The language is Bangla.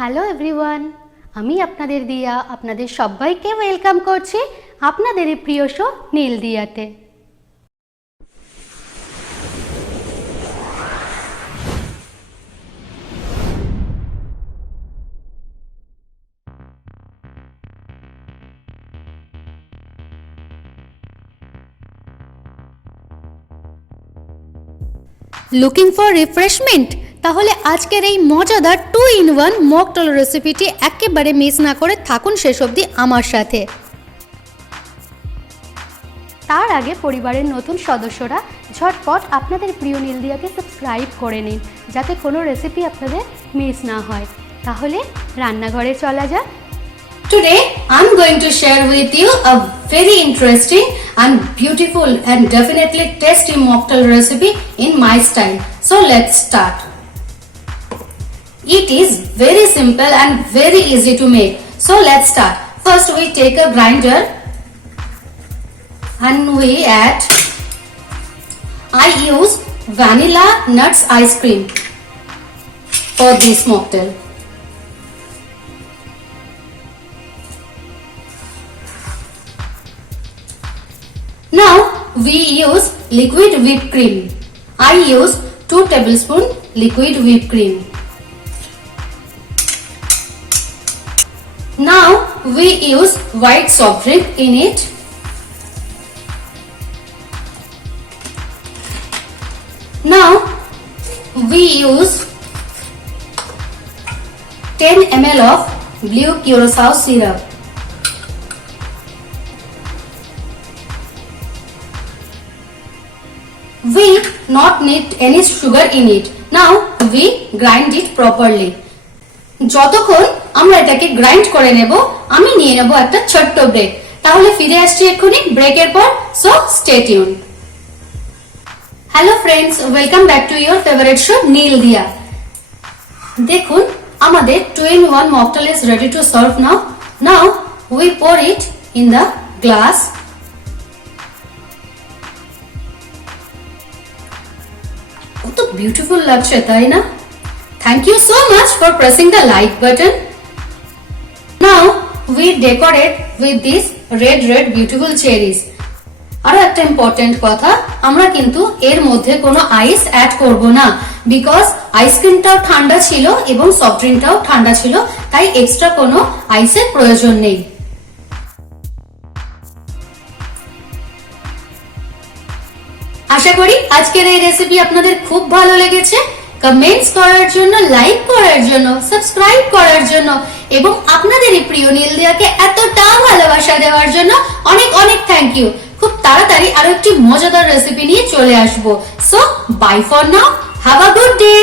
হ্যালো এভরিওয়ান, আমি আপনাদের দিয়া আপনাদের সবাইকে ওয়েলকাম করছি আপনাদের এই প্রিয় শো নীলদিয়াতে। Looking for refreshment? তাহলে আজকের এই মজাদার 2-in-1 মকটেল রেসিপিটি একেবারে মিস না করে থাকুন শেষ অবধি আমার সাথে। তার আগে পরিবারের নতুন সদস্যরা ঝটপট আপনাদের প্রিয় নীলদিয়াকে সাবস্ক্রাইব করে নিন, যাতে কোনো রেসিপি আপনাদের মিস না হয়। তাহলে রান্নাঘরে চলা যাক। Today I'm going to share with you a very interesting and beautiful and definitely tasty mocktail recipe in my style. So let's start. It is very simple and very easy to make. So let's start. First we take a grinder and we add, I use vanilla nuts ice cream for this mocktail. Now we use liquid whipped cream. I use 2 tablespoons liquid whipped cream. Now we use white soft drink in it. Now we use 10 ml of blue curacao syrup. We not need any sugar in it. Now we grind it properly. যতক্ষণ আমরা এটাকে গ্রাইন্ড করে নেব, আমি নিয়ে নেব একটা ছোট্ট ব্রেক। তাহলে ফিরে আসছি এক্ষুনি ব্রেকের পর। So stay tune. Hello friends, welcome back to your favourite show Nildiya. দেখুন আমাদের 2-in-1 mocktail is ready to serve now. Now we pour it in the glass. কত বিউটিফুল লাগছে তাই না? Thank you so much for pressing the like button. Now we decorate with these red beautiful cherries. আরো একটা ইম্পর্টেন্ট কথা, আমরা কিন্তু এর মধ্যে কোনো আইস অ্যাড করব না, বিকজ আইসক্রিমটাও ঠান্ডা ছিল এবং সফট ড্রিঙ্কটাও ঠান্ডা ছিল, তাই এক্সট্রা কোনো আইসের প্রয়োজন নেই। আশা করি আজকের এই রেসিপি আপনাদের খুব ভালো লেগেছে। কমেন্টস করার জন্য, লাইক করার জন্য, সাবস্ক্রাইব করার জন্য এবং আপনাদের এই প্রিয় নীলদিয়াকে এতটা ভালোবাসা দেওয়ার জন্য অনেক অনেক থ্যাংক ইউ। খুব তাড়াতাড়ি আরো একটি মজাদার রেসিপি নিয়ে চলে আসবো। So bye for now, have a good day.